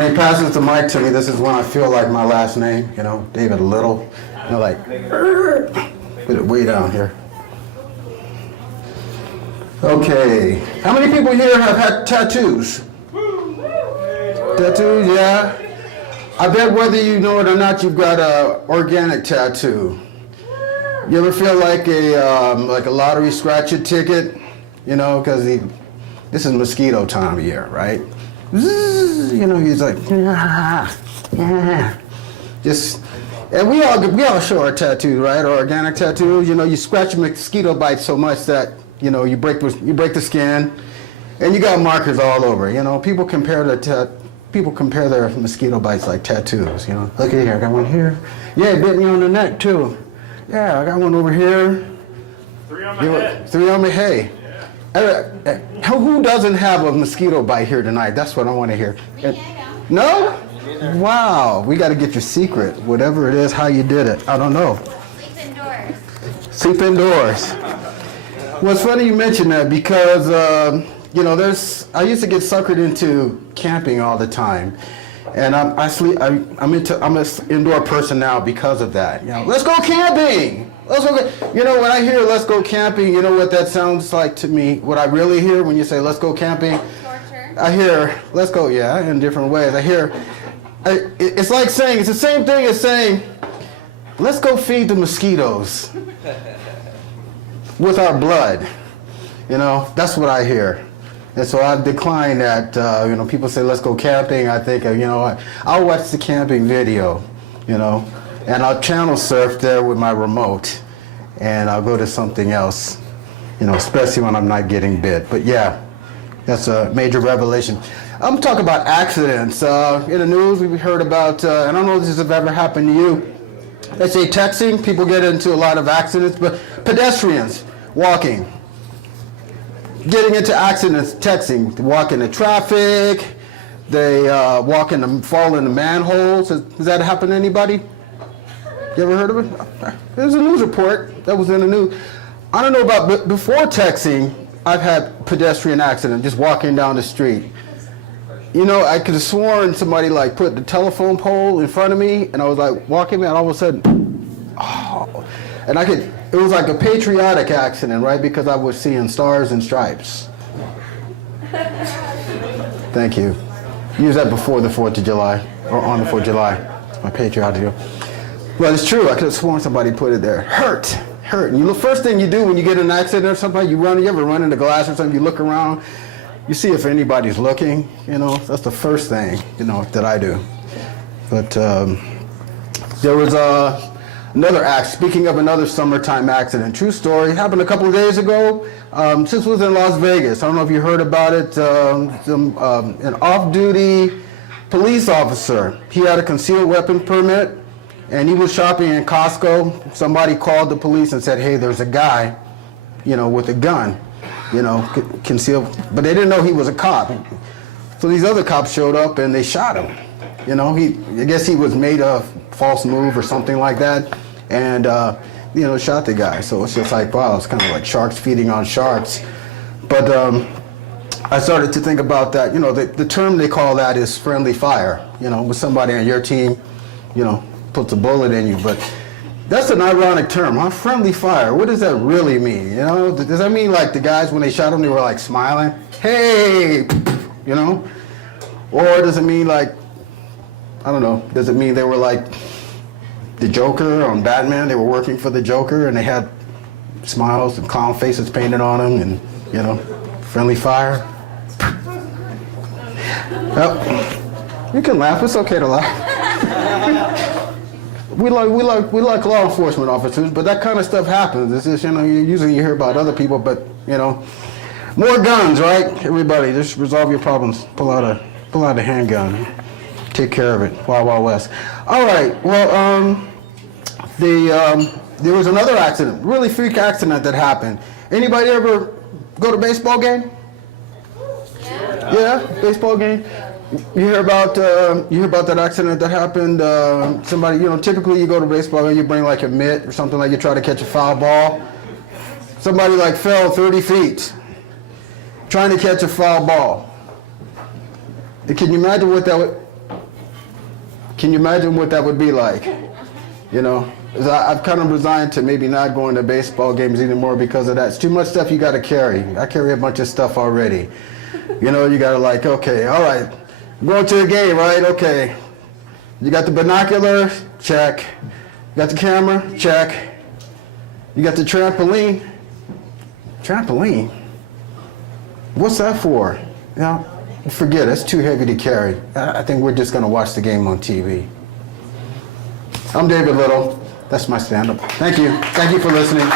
when he passes the mic to me, this is when I feel like my last name, David Little. Like, put it way down here. Okay. How many people here have had tattoos? Tattoos, yeah. I bet whether you know it or not, you've got a organic tattoo. You ever feel like a lottery scratcher ticket? Because this is mosquito time of year, right? He's like, just, and we all show our tattoos, right? Our organic tattoos. You scratch a mosquito bite so much that you break the skin, and you got markers all over. People compare their mosquito bites like tattoos. Look at here, I got one here. Yeah, it bit me on the neck too. Yeah, I got one over here. 3 on my head. 3 on my head. Who doesn't have a mosquito bite here tonight? That's what I want to hear. Me, I don't. No? Wow, we got to get your secret. Whatever it is, how you did it. I don't know. Sleep indoors. Sleep indoors. Well, it's funny you mention that because, I used to get suckered into camping all the time. And I'm an indoor person now because of that. Let's go camping. When I hear let's go camping, you know what that sounds like to me? What I really hear when you say let's go camping? Torture. I hear let's go, in different ways. It's like saying, it's the same thing as saying, let's go feed the mosquitoes with our blood. That's what I hear. And so I decline that, people say, let's go camping. I think, I'll watch the camping video, and I'll channel surf there with my remote, and I'll go to something else, especially when I'm not getting bit. But yeah, that's a major revelation. I'm talking about accidents. In the news, we've heard about, I don't know if this has ever happened to you. They say texting, people get into a lot of accidents, but pedestrians walking. Getting into accidents, texting, they walk into traffic, they fall into manholes. Has that happened to anybody? You ever heard of it? There's a news report that was in the news. I don't know about, but before texting, I've had pedestrian accident, just walking down the street. I could have sworn somebody put the telephone pole in front of me, and I was walking, and all of a sudden, and it was like a patriotic accident, right? Because I was seeing stars and stripes. Thank you. Use that before the 4th of July, or on the 4th of July. It's my patriotic. Well, it's true. I could have sworn somebody put it there. Hurt. And the first thing you do when you get in an accident or something, you ever run into glass or something, you look around, you see if anybody's looking, that's the first thing, that I do. But there was speaking of another summertime accident, true story, happened a couple of days ago. This was in Las Vegas. I don't know if you heard about it. An off-duty police officer, he had a concealed weapon permit, and he was shopping in Costco. Somebody called the police and said, hey, there's a guy, with a gun, concealed, but they didn't know he was a cop. So these other cops showed up and they shot him. I guess he was made a false move or something like that, and shot the guy. So it's just like, wow, it's kind of like sharks feeding on sharks. But I started to think about that. The term they call that is friendly fire. With somebody on your team, puts a bullet in you. But that's an ironic term, huh? Friendly fire. What does that really mean? Does that mean like the guys when they shot him, they were like smiling, hey, or does it mean like, I don't know, does it mean they were like the Joker on Batman? They were working for the Joker and they had smiles and clown faces painted on them and, friendly fire. Well, you can laugh. It's okay to laugh. We like law enforcement officers, but that kind of stuff happens. It's just, usually you hear about other people, but, more guns, right? Everybody, just resolve your problems. Pull out a handgun. Take care of it. Wild, Wild West. All right. Well, there was another accident, really freak accident that happened. Anybody ever go to a baseball game? Yeah, baseball game. You hear about that accident that happened? Somebody, typically you go to baseball and you bring like a mitt or something, like you try to catch a foul ball. Somebody fell 30 feet trying to catch a foul ball. And can you imagine what that would? Can you imagine what that would be like? You know, 'cause I've kind of resigned to maybe not going to baseball games anymore because of that. It's too much stuff you got to carry. I carry a bunch of stuff already. You know, you got to like, okay, all right, I'm going to a game, right? Okay. You got the binoculars? Check. You got the camera? Check. You got the trampoline? Trampoline? What's that for? You know, forget it. It's too heavy to carry. I think we're just going to watch the game on TV. I'm David Little. That's my stand-up. Thank you. Thank you for listening.